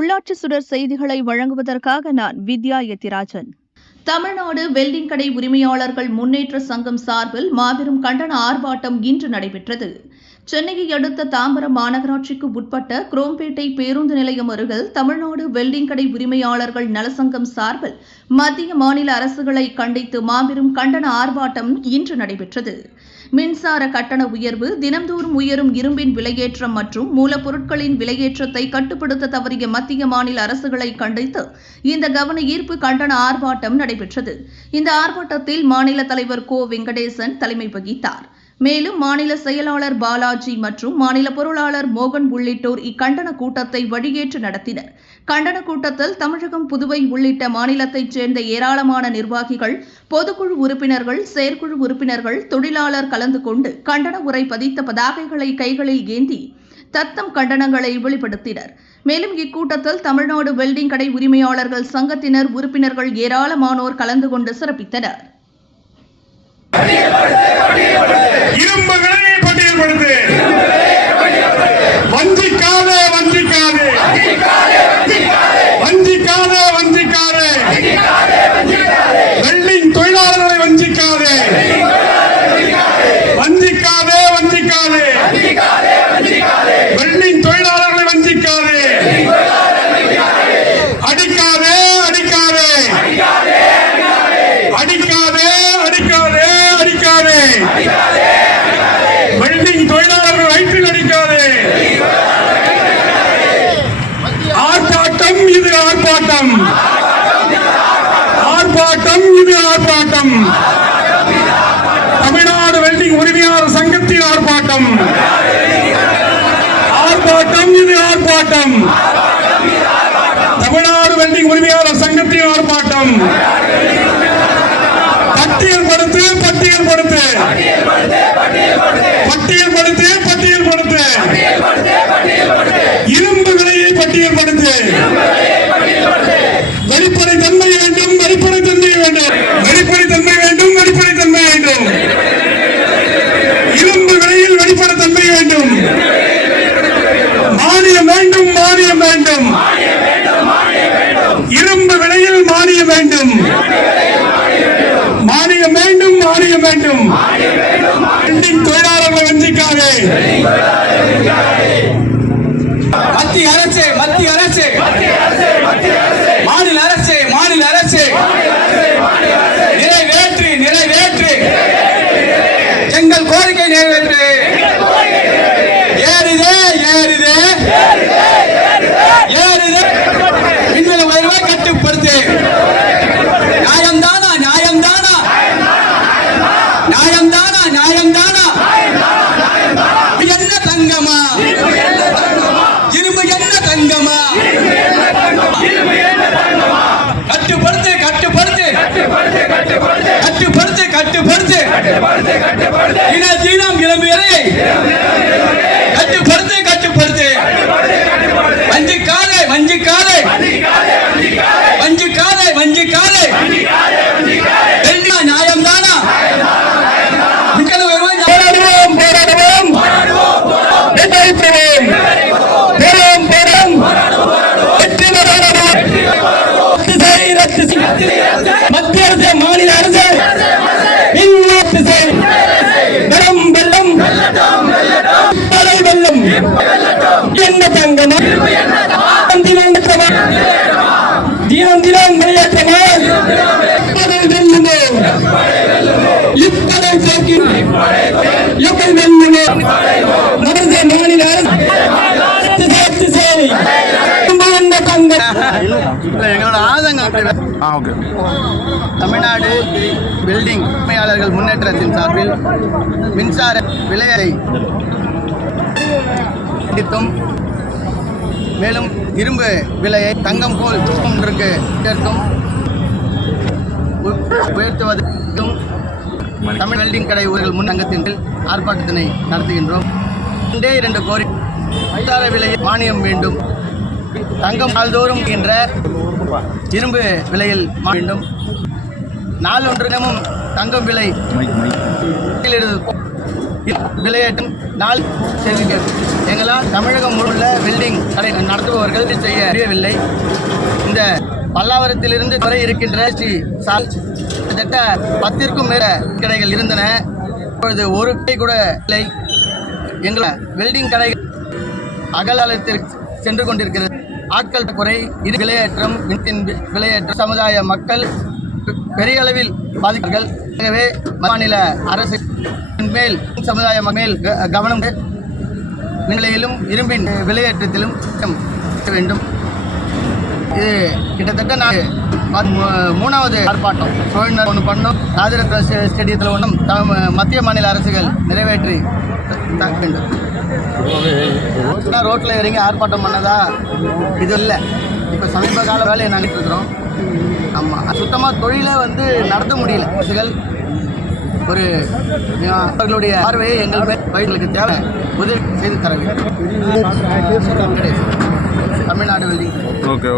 உள்ளாட்சி சுடர் செய்திகளை வழங்குவதற்காக நான் வித்யா யத்திராஜன். தமிழ்நாடு வெல்டிங் கடை உரிமையாளர்கள் முன்னேற்ற சங்கம் சார்பில் மாபெரும் கண்டன ஆர்ப்பாட்டம் இன்று நடைபெற்றது. சென்னையை அடுத்த தாம்பரம் மாநகராட்சிக்கு உட்பட்ட குரோம்பேட்டை பேருந்து நிலையம் அருகில் தமிழ்நாடு வெல்டிங் கடை உரிமையாளர்கள் நலசங்கம் சார்பில் மத்திய மாநில அரசுகளை கண்டித்து மாபெரும் கண்டன ஆர்ப்பாட்டம் இன்று நடைபெற்றது. மின்சார கட்டண உயர்வு, தினம்தோறும் உயரும் இரும்பின் விலையேற்றம் மற்றும் மூலப்பொருட்களின் விலையேற்றத்தை கட்டுப்படுத்த தவறிய மத்திய மாநில அரசுகளை கண்டித்து இந்த கவன ஈர்ப்பு கண்டன ஆர்ப்பாட்டம் நடைபெற்றது. இந்த ஆர்ப்பாட்டத்தில் மாநில தலைவர் கோ. வெங்கடேசன் தலைமை வகித்தார். மேலும் மாநில செயலாளர் பாலாஜி மற்றும் மாநில பொருளாளர் மோகன் உள்ளிட்டோர் இக்கண்டன கூட்டத்தை வழியேற்று நடத்தினர். கண்டன கூட்டத்தில் தமிழகம், புதுவை உள்ளிட்ட மாநிலத்தைச் சேர்ந்த ஏராளமான நிர்வாகிகள், பொதுக்குழு உறுப்பினர்கள், செயற்குழு உறுப்பினர்கள், தொழிலாளர் கலந்து கொண்டு கண்டன உரை பதித்த பதாகைகளை கைகளில் ஏந்தி தத்தம் கண்டனங்களை வெளிப்படுத்தினர். மேலும் இக்கூட்டத்தில் தமிழ்நாடு வெல்டிங் கடை உரிமையாளர்கள் சங்கத்தினர், உறுப்பினர்கள் ஏராளமானோர் கலந்து கொண்டு சிறப்பித்தனர். இரும்பு விலையை பட்டியல்படுத்து, வஞ்சிக்காதே வஞ்சிக்காதே, வஞ்சிக்காதே வஞ்சிக்காதே, வெல்டிங் தொழிலாளர்களை வஞ்சிக்காதே, வஞ்சிக்காதே வஞ்சிக்காதே, வெல்டிங் தொழிலாளர்களை வஞ்சிக்காதே, அடிக்காதே அடிக்காதே, அடிக்காதே அடிக்காதே, அடிக்காதே வெல்டிங் தொழிலாளர்கள் வயிற்றில் அடிக்காதே. ஆர்ப்பாட்டம் இது ஆர்ப்பாட்டம், ஆர்ப்பாட்டம் இது ஆர்ப்பாட்டம், தமிழ்நாடு வெல்டிங் உரிமையாளர் சங்கத்தின் ஆர்ப்பாட்டம், ஆர்ப்பாட்டம் இது ஆர்ப்பாட்டம், தமிழ்நாடு வெல்டிங் உரிமையாளர் சங்கத்தின் ஆர்ப்பாட்டம். பட்டியல்படுத்து பட்டியல்படுத்து, பட்டியல்படுத்து பட்டியல்படுத்து, இரும்பு விலையை பட்டியல்படுத்து, வெளிப்படை தன்மை வேண்டும், வெளிப்படை தன்மை வேண்டும், வெளிப்படை தன்மை வேண்டும், வெளிப்படை தன்மை வேண்டும், இரும்பு விலையில் வெளிப்படை தன்மை வேண்டும், மானியம் வேண்டும், மானியம் வேண்டும், இரும்பு விலையில் மானியம் வேண்டும், மானியம் வேண்டும், மானியம் வேண்டும், வெல்டிங் தொழிலாளர்களை வஞ்சிக்காதே. மத்திய அரசு, மத்திய அரசு, மாநில அரசு, மாநில அரசு, நிறைவேற்று, நிறைவேற்று, எங்கள் கோரிக்கை நிறைவேற்று. ஏறுதே ஏறுதே ஏறுதே, மின்வெளி உயர்வை கட்டுப்படுத்து. நியாயம்தானா, நியாயம்தானா, நியாயம்தானா, நியாயம்தானா, என்ன தங்கமா, இரும்பு என்ன தங்கமா, கட்டுப்படுத்து கட்டுப்படுத்து கட்டுப்படுத்து கட்டுப்படுத்து, தினம் இளம்பெயரை கட்டுப்படுத்து கட்டுப்படுத்து, வஞ்சிக்காதே வஞ்சிக்காதே, வஞ்சிக்காதே வஞ்சிக்காதே, நியாயம்தானா, போராடுவோம் போராடுவோம், எதிர்ப்போம், பெறும் பெறும், வெற்றி பெறுவோம். மத்திய அரசு, மாநில அரசு, வெள்ளம் வெள்ளம் தலை வெள்ளம் என்ன தங்கமா, தினம் தினம் வெளியேற்றமா, வெல்லுமோ இப்பதை போக்கி எப்படி வெல்லுமோ, நமது மாநில அரசு என்ன தங்க எங்களோட ஆதங்கம் தமிழ்நாடு வெல்டிங் உரிமையாளர்கள் முன்னேற்றத்தின் சார்பில் மின்சார விலையை அடித்தும், மேலும் இரும்பு விலையை தங்கம் போல் ஒன்றுக்கு சேர்த்தும் உயர்த்துவதற்கும் தமிழ் வெல்டிங் கடை ஊழியர்கள் முன்னங்கத்தின் ஆர்ப்பாட்டத்தினை நடத்துகின்றோம். 2 கோரிக்கை: மின்சார விலையை மானியம் வேண்டும், தங்கம் நாள்தோறும் என்ற இரும்பு விலையில் வேண்டும், நாளொன்றினமும் தங்கம் விலை விலையேற்றம் நாள் செய்திருக்கிறது. எங்களால் தமிழகம் முழுள்ள வெல்டிங் கடை நடத்துபவர்கள் செய்ய முடியவில்லை. இந்த பல்லாவரத்திலிருந்து வரை இருக்கின்ற ஸ்ரீ சால் கிட்டத்தட்ட 10க்கும் மேல கடைகள் இருந்தன. இப்பொழுது ஒரு கடை கூட இல்லை. எங்களை வெல்டிங் கடைகள் அகலாலத்திற்கு சென்று கொண்டிருக்கிறது. ஆட்கள் குறை, இது விலையேற்றம், மின்தின் விலையேற்றம் சமுதாய மக்கள் பெரிய அளவில் பாதிப்பார்கள். எனவே மாநில அரசு மேல் சமுதாய மேல் கவனம் நிலையிலும் இரும்பின் விலையேற்றத்திலும் வேண்டும். இது கிட்டத்தட்ட நான் 3வது ஆர்ப்பாட்டம் சோழனர் ஒன்று பண்ணோம், ராஜரத்ன ஸ்டேடியத்தில் ஒன்றும் மத்திய மாநில அரசுகள் நிறைவேற்றி வேண்டும். ரோட்டில் இறங்கி ஆர்ப்பாட்டம் பண்ணதா இது இல்லை. இப்போ சமீப கால வேலையை நினைட்டு இருக்கிறோம். ஆமாம், சுத்தமாக தொழிலை நடத்த முடியல. அரசுகள் ஒரு அவர்களுடைய பார்வையை எங்கள் மேல் வயதுகளுக்கு தேவை உதவி செய்து தர வேண்டும். தமிழ்நாடு வெல்டிங். ஓகே.